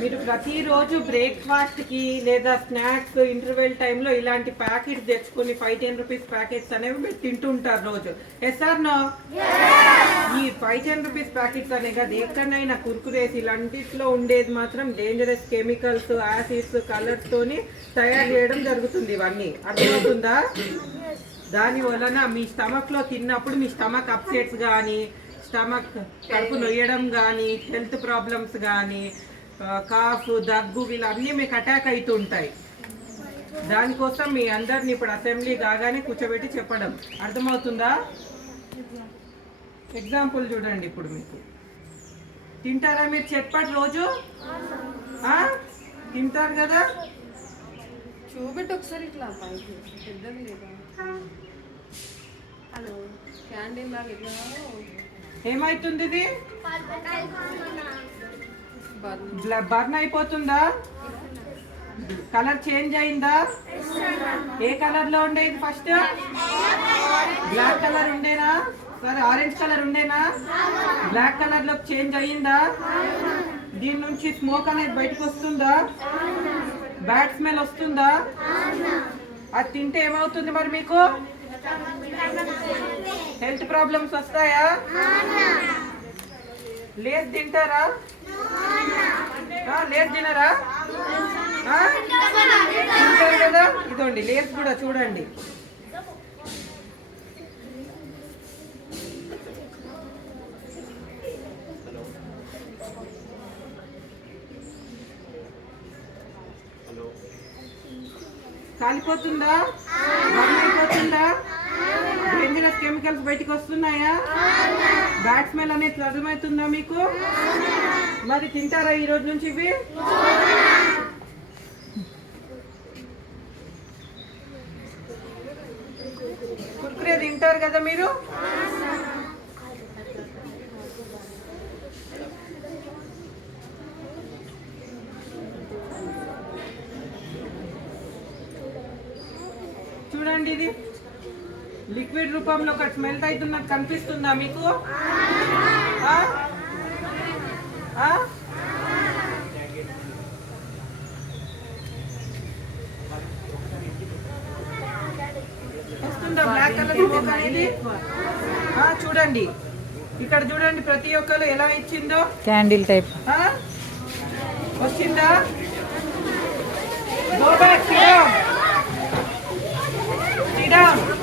మీరు ప్రతిరోజు బ్రేక్ఫాస్ట్కి లేదా స్నాక్స్ ఇంటర్వెల్ టైంలో ఇలాంటి ప్యాకెట్స్ తెచ్చుకొని 5-10 రూపీస్ ప్యాకెట్స్ అనేవి మీరు తింటుంటారు రోజు. Yes or no? ఈ 5-10 రూపీస్ ప్యాకెట్స్ అనే కదా ఎక్కడైనా కుర్కురేస్ ఇలాంటిలో ఉండేది మాత్రం డేంజరస్ కెమికల్స్, యాసిడ్స్, కలర్స్ తోని తయారు చేయడం జరుగుతుంది. ఇవన్నీ అర్థమవుతుందా? దాని వలన మీ స్టమక్ లో తిన్నప్పుడు మీ స్టమక్ అప్సెట్స్ కానీ, స్టమక్ కడుపు నొయ్యడం కానీ, హెల్త్ ప్రాబ్లమ్స్ కానీ, కాఫ్, దగ్గు వీళ్ళన్నీ మీకు అటాక్ అవుతుంటాయి. దానికోసం మీ అందరిని ఇప్పుడు అసెంబ్లీ కాగానే కూర్చోబెట్టి చెప్పడం. అర్థమవుతుందా? ఎగ్జాంపుల్ చూడండి. ఇప్పుడు మీకు తింటారా మీరు చెప్పండి రోజు? తింటారు కదా? చూపెట్టి ఒకసారి ఇట్లా పెద్దది లేదా క్యాండిల్ లాగా ఇట్లా ఏమైతుంది? ఇది బర్న్ అయిపోతుందా? కలర్ చేంజ్ అయిందా? ఏ కలర్ లో ఉండేది ఫస్ట్? బ్లాక్ కలర్ ఉండేనా? సరే, ఆరెంజ్ కలర్ ఉండేనా? బ్లాక్ కలర్ లో చేంజ్ అయ్యిందా? దీని నుంచి స్మోక్ అనేది బయటకు వస్తుందా? బ్యాడ్ స్మెల్ వస్తుందా? అది తింటే ఏమవుతుంది మరి మీకు? హెల్త్ ప్రాబ్లమ్స్ వస్తాయా? లేస్ తింటారా? లేస్ తినరా? తింటారు కదా? ఇదండి లేస్ కూడా చూడండి. కాలిపోతుందా? బర్న్ అయిపోతుందా? డేంజరస్ కెమికల్స్ బయటకు వస్తున్నాయా? బ్యాడ్ స్మెల్ అనేది అర్థమవుతుందా మీకు? మరి తింటారా ఈ రోజు నుంచి ఇవి? కుర్కురే తింటారు కదా మీరు? చూడండి, ఇది లిక్విడ్ రూపంలో ఒక స్మెల్ట్ అవుతున్నట్టు కనిపిస్తుందా మీకు? వస్తుందా బ్లాక్ కలర్ స్మోక్ అనేది? చూడండి, ఇక్కడ చూడండి, ప్రతి ఒక్కరు ఎలా ఇచ్చిందో క్యాండిల్ టైప్ వచ్చిందా? Go back, sit down.